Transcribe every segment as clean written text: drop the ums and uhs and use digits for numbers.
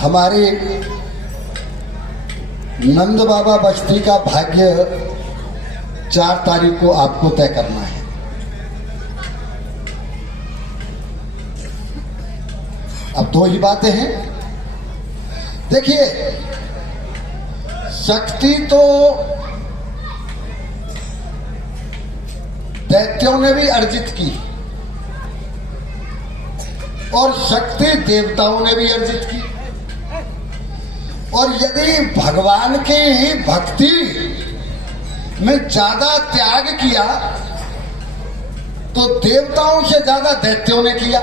हमारे नंद बाबा बस्ती का भाग्य 4 तारीख को आपको तय करना है। अब 2 ही बातें हैं। देखिए, शक्ति तो दैत्यों ने भी अर्जित की और शक्ति देवताओं ने भी अर्जित की। और यदि भगवान की ही भक्ति में ज्यादा त्याग किया तो देवताओं से ज्यादा दैत्यों ने किया।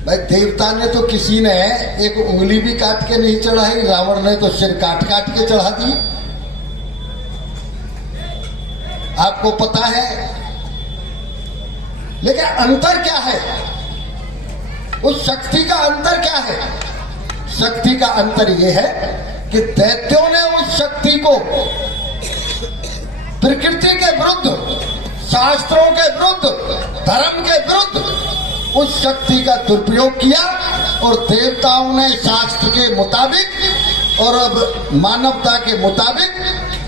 भाई, देवता ने तो किसी ने एक उंगली भी काट के नहीं चढ़ाई, रावण ने तो सिर काट काट के चढ़ा दी। आपको पता है। लेकिन अंतर क्या है? उस शक्ति का अंतर क्या है? शक्ति का अंतर यह है कि दैत्यों ने उस शक्ति को प्रकृति के विरुद्ध, शास्त्रों के विरुद्ध, धर्म के विरुद्ध उस शक्ति का दुरुपयोग किया और देवताओं ने शास्त्र के मुताबिक और अब मानवता के मुताबिक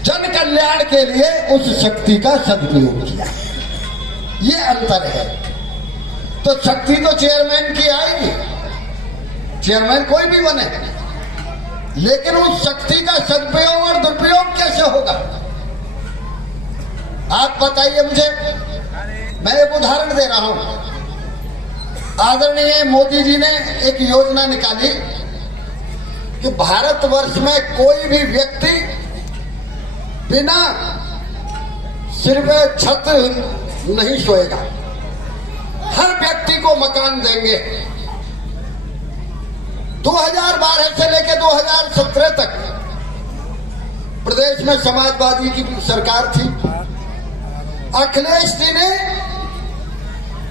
जन कल्याण के लिए उस शक्ति का सदुपयोग किया। ये अंतर है। तो शक्ति तो चेयरमैन की आएगी, चेयरमैन कोई भी बने, लेकिन उस शक्ति का सदुपयोग और दुरुपयोग कैसे होगा? आप बताइए मुझे। मैं एक उदाहरण दे रहा हूं। आदरणीय मोदी जी ने एक योजना निकाली कि भारतवर्ष में कोई भी व्यक्ति बिना सिर पे छत नहीं सोएगा। हर व्यक्ति को मकान देंगे। 2012 से लेकर 2017 तक प्रदेश में समाजवादी की सरकार थी। अखिलेश जी ने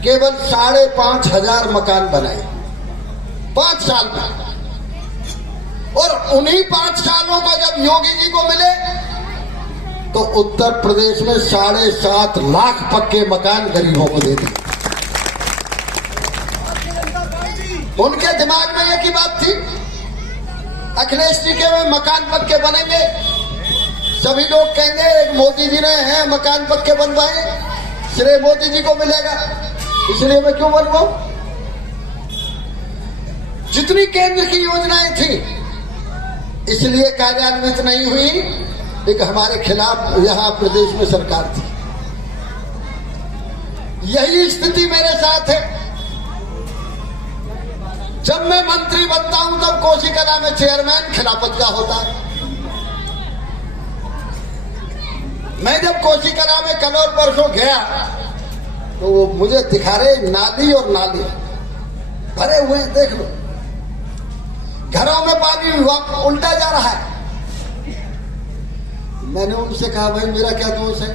केवल 5,500 मकान बनाए 5 साल में। और उन्हीं 5 सालों को जब योगी जी को मिले तो उत्तर प्रदेश में 7.5 लाख पक्के मकान गरीबों को दे दिए। उनके दिमाग में एक ही बात थी, अखिलेश जी के में मकान पक्के बनेंगे। सभी लोग कहेंगे एक मोदी जी ने हैं मकान पक्के बनवाए, श्रेय मोदी जी को मिलेगा, इसलिए मैं क्यों बनवाऊं? जितनी केंद्र की योजनाएं थी इसलिए कार्यान्वित नहीं हुई, एक हमारे खिलाफ यहां प्रदेश में सरकार थी। यही स्थिति मेरे साथ है। जब मैं मंत्री बनता हूं तब कोसी कला में चेयरमैन खिलाफत का होता है। मैं जब कोसी कला में कल और परसों गया तो वो मुझे दिखा रहे नाली और नाली भरे हुए, देख लो। घरों में पानी उल्टा जा रहा है। मैंने उनसे कहा भाई मेरा क्या दोष है?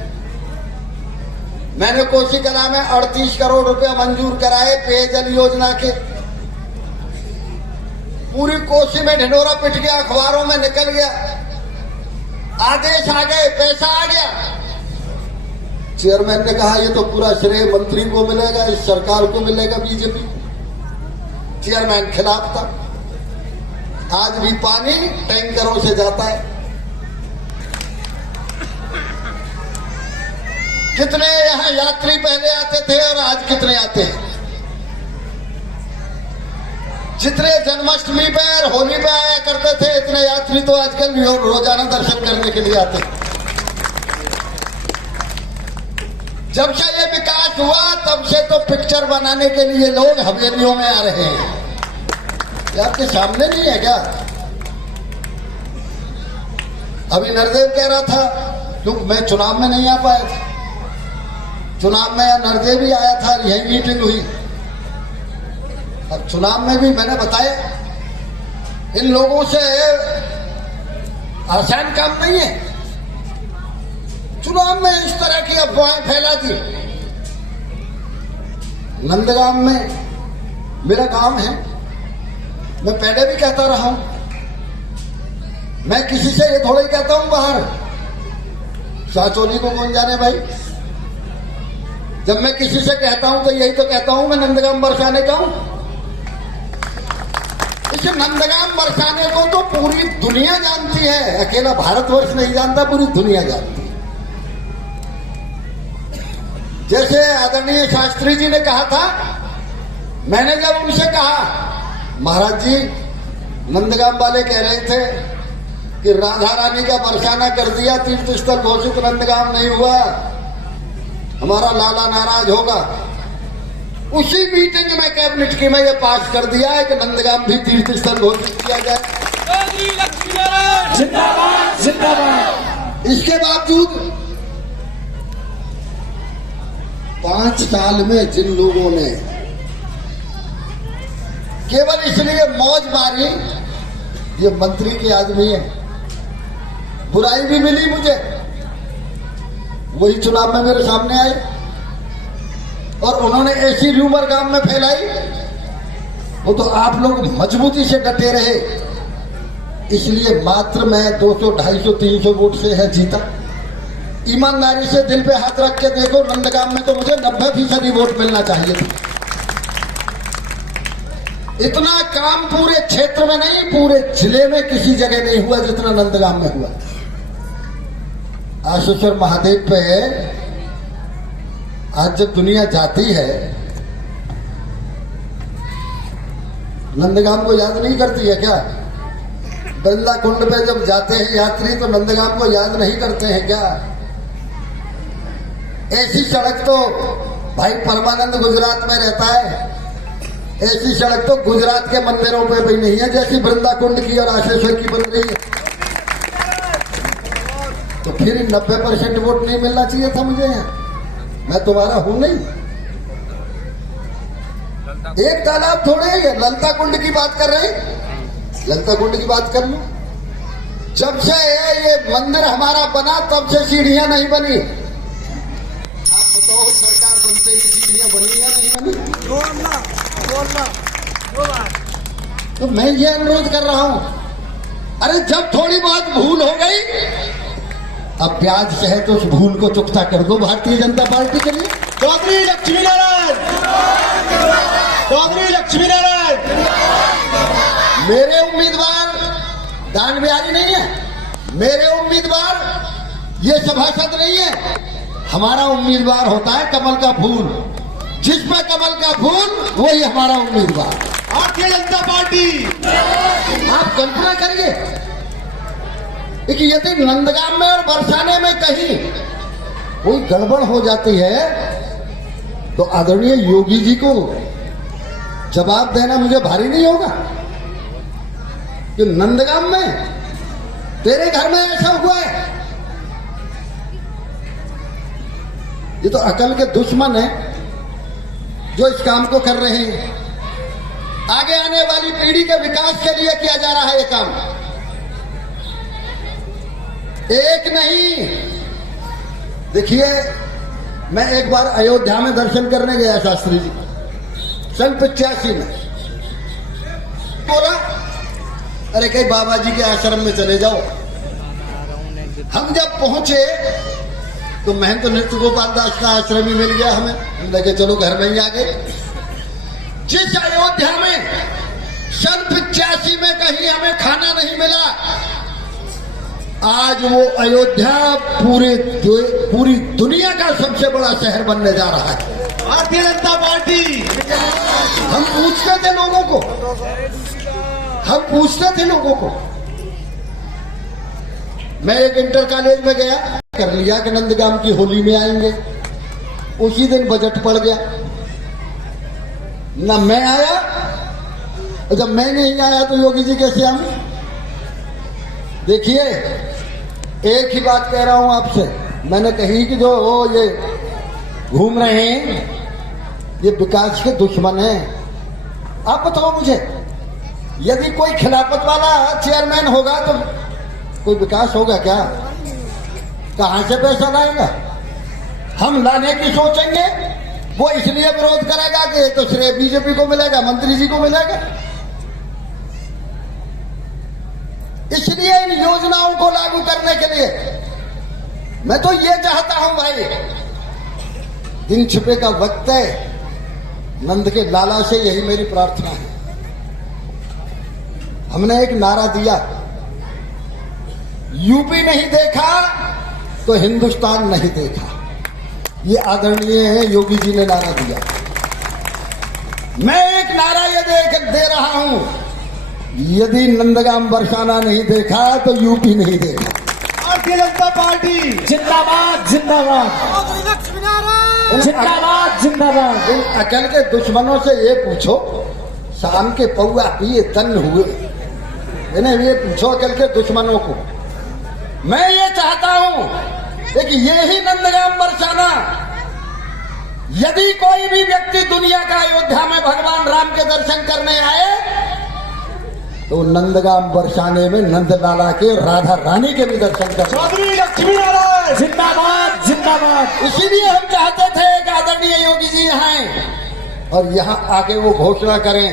मैंने कोसी कला में 38 करोड़ रुपया मंजूर कराए पेयजल योजना के। पूरी कोसी में ढिंढोरा पिट गया, अखबारों में निकल गया, आदेश आ गए, पैसा आ गया। चेयरमैन ने कहा ये तो पूरा श्रेय मंत्री को मिलेगा, इस सरकार को मिलेगा, बीजेपी। चेयरमैन खिलाफ था। आज भी पानी टैंकरों से जाता है। कितने यहां यात्री पहले आते थे और आज कितने आते हैं? जितने जन्माष्टमी पे और होली पे आया करते थे इतने यात्री तो आजकल रोजाना दर्शन करने के लिए आते हैं। जब से ये विकास हुआ तब से तो पिक्चर बनाने के लिए लोग हवेलियों में आ रहे हैं। ये आपके सामने नहीं है क्या? अभी नरदेव कह रहा था क्योंकि मैं चुनाव में नहीं आ पाया था। चुनाव में नरदेव ही आया था, यही मीटिंग हुई। अब चुनाव में भी मैंने बताया इन लोगों से आसान काम नहीं है। चुनाव में इस तरह की अफवाहें फैला दी। नंदगांव में मेरा काम है, मैं पहले भी कहता रहा हूं, मैं किसी से ये थोड़ा ही कहता हूं बाहर चाचोली को कौन जाने भाई। जब मैं किसी से कहता हूं तो यही तो कहता हूं मैं नंदगांव बरसाने का हूं। इस नंदगाम बरसाने को तो पूरी दुनिया जानती है, अकेला भारतवर्ष नहीं जानता, पूरी दुनिया जानती है। जैसे आदरणीय शास्त्री जी ने कहा था, मैंने जब उनसे कहा, महाराज जी नंदगाम वाले कह रहे थे कि राधा रानी का बरसाना कर दिया, तीर्थ स्थल घोषित नंदगाम नहीं हुआ, हमारा लाला नाराज होगा। उसी मीटिंग में कैबिनेट की में ये पास कर दिया है कि नंदगाम भी तीर्थ स्थल घोषित किया जाए। जिंदाबाद जिंदाबाद। इसके बावजूद 5 साल में जिन लोगों ने केवल इसलिए मौज मारी, ये मंत्री के आदमी है, बुराई भी मिली मुझे, वही चुनाव में मेरे सामने आए और उन्होंने ऐसी र्यूमर गांव में फैलाई, वो तो आप लोग मजबूती से डटे रहे, इसलिए मात्र मैं 200, 250, 300 वोट से है जीता। ईमानदारी से दिल पे हाथ रख के देखो, नंदगाम में तो मुझे 90% वोट मिलना चाहिए था। इतना काम पूरे क्षेत्र में नहीं, पूरे जिले में किसी जगह नहीं हुआ जितना नंदगाम में हुआ। आशेश्वर महादेव पे आज जब दुनिया जाती है, नंदगाम को याद नहीं करती है क्या? वृंदा कुंड पे जब जाते हैं यात्री तो नंदगाम को याद नहीं करते हैं क्या? ऐसी सड़क तो भाई परमानंद गुजरात में रहता है, ऐसी सड़क तो गुजरात के मंदिरों पे भी नहीं है जैसी वृंदा कुंड की और आशेश्वर की बन रही है। तो फिर 90% वोट नहीं मिलना चाहिए था मुझे यहाँ? मैं तुम्हारा हूं नहीं? एक तालाब थोड़े है, ललता कुंड की बात कर रहे हैं, ललता कुंड की बात कर लो। जब से ये मंदिर हमारा बना तब से सीढ़ियां नहीं बनी। आप बताओ, सरकार बनते ही सीढ़ियां बनी या नहीं बनी? तो मैं ये अनुरोध कर रहा हूं, अरे जब थोड़ी बहुत भूल हो गई, अब ब्याज चाहे तो उस भूल को चुकता कर दो भारतीय जनता पार्टी के लिए। चौधरी लक्ष्मी नारायण, चौधरी लक्ष्मी नारायण। मेरे उम्मीदवार दान बिहारी नहीं है, मेरे उम्मीदवार ये सभासद नहीं है, हमारा उम्मीदवार होता है कमल का फूल। जिस पे कमल का फूल वही हमारा उम्मीदवार, भारतीय जनता पार्टी। आप कल्पना करिए कि यदि नंदगाम में और बरसाने में कहीं कोई गड़बड़ हो जाती है तो आदरणीय योगी जी को जवाब देना मुझे भारी नहीं होगा कि नंदगाम में तेरे घर में ऐसा हुआ है। ये तो अकल के दुश्मन है जो इस काम को कर रहे हैं। आगे आने वाली पीढ़ी के विकास के लिए किया जा रहा है ये काम, एक नहीं। देखिए, मैं एक बार अयोध्या में दर्शन करने गया शास्त्री जी, सन 85 में। बोला, अरे कहीं बाबा जी के आश्रम में चले जाओ। हम जब पहुंचे तो महंत नृत्य गोपाल दास का आश्रम ही मिल गया हमें, हम लगे चलो घर में ही आ गए। जिस अयोध्या में सन 85 में कहीं हमें खाना नहीं मिला, आज वो अयोध्या पूरी दुनिया का सबसे बड़ा शहर बनने जा रहा है। भारतीय जनता पार्टी। हम पूछते थे लोगों को, हम पूछते थे लोगों को। मैं एक इंटर कॉलेज में गया, कर लिया कि नंदगाम की होली में आएंगे, उसी दिन बजट पड़ गया, ना मैं आया। जब मैं नहीं आया तो योगी जी कैसे आए? देखिए, एक ही बात कह रहा हूं आपसे, मैंने कही कि जो ये घूम रहे हैं ये विकास के दुश्मन हैं। आप बताओ मुझे, यदि कोई खिलाफत वाला चेयरमैन होगा तो कोई विकास होगा क्या? कहां से पैसा लाएगा? हम लाने की सोचेंगे, वो इसलिए विरोध करेगा कि तो श्रेय बीजेपी को मिलेगा, मंत्री जी को मिलेगा। इसलिए इन योजनाओं को लागू करने के लिए मैं तो ये चाहता हूं भाई, दिन छुपे का वक्त है, नंद के लाला से यही मेरी प्रार्थना है। हमने एक नारा दिया, यूपी नहीं देखा तो हिंदुस्तान नहीं देखा। ये आदरणीय है योगी जी ने नारा दिया। मैं एक नारा ये दे रहा हूं, यदि नंदगाम बरसाना नहीं देखा तो यूपी नहीं देखा। भारतीय जनता पार्टी जिंदाबाद जिंदाबाद जिंदाबाद जिंदाबाद। इन अकल के दुश्मनों से ये पूछो, शाम के पौआ पिए तन हुए, इन्हें ये पूछो अकल के दुश्मनों को। मैं ये चाहता हूं कि ये ही नंदगाम बरसाना, यदि कोई भी व्यक्ति दुनिया का अयोध्या में भगवान राम के दर्शन करने आए तो नंदगाम बरसाने में नंदलाला के राधा रानी के भी दर्शन कर। चौधरी लक्ष्मी नारायण जिंदाबाद जिंदाबाद। इसीलिए हम चाहते थे कि आदरणीय योगी जी आए और यहाँ आके वो घोषणा करें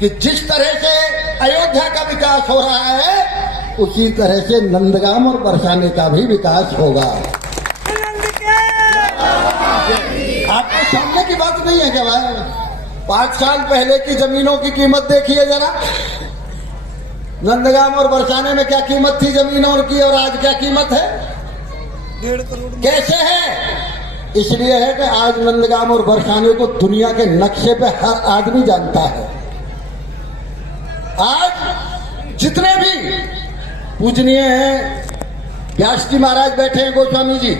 कि जिस तरह से अयोध्या का विकास हो रहा है उसी तरह से नंदगाम और बरसाने का भी विकास होगा। आपके सामने की बात नहीं है क्या भाई? 5 साल पहले की जमीनों की कीमत देखिए जरा, नंदगाम और बरसाने में क्या कीमत थी जमीनों की और आज क्या कीमत है? 1.5 करोड़। कैसे है? इसलिए है कि आज नंदगाम और बरसाने को दुनिया के नक्शे पे हर आदमी जानता है। आज जितने भी पूजनीय हैं, व्यास जी महाराज बैठे हैं, गोस्वामी जी,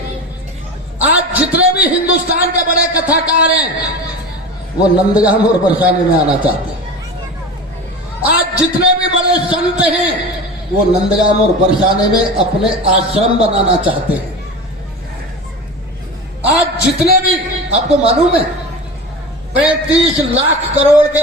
आज जितने भी हिंदुस्तान के बड़े कथाकार हैं वो नंदगाम और बरसाने में आना चाहते हैं। आज जितने भी बड़े संत हैं वो नंदगाम और बरसाने में अपने आश्रम बनाना चाहते हैं। आज जितने भी, आपको मालूम है 35 लाख करोड़ के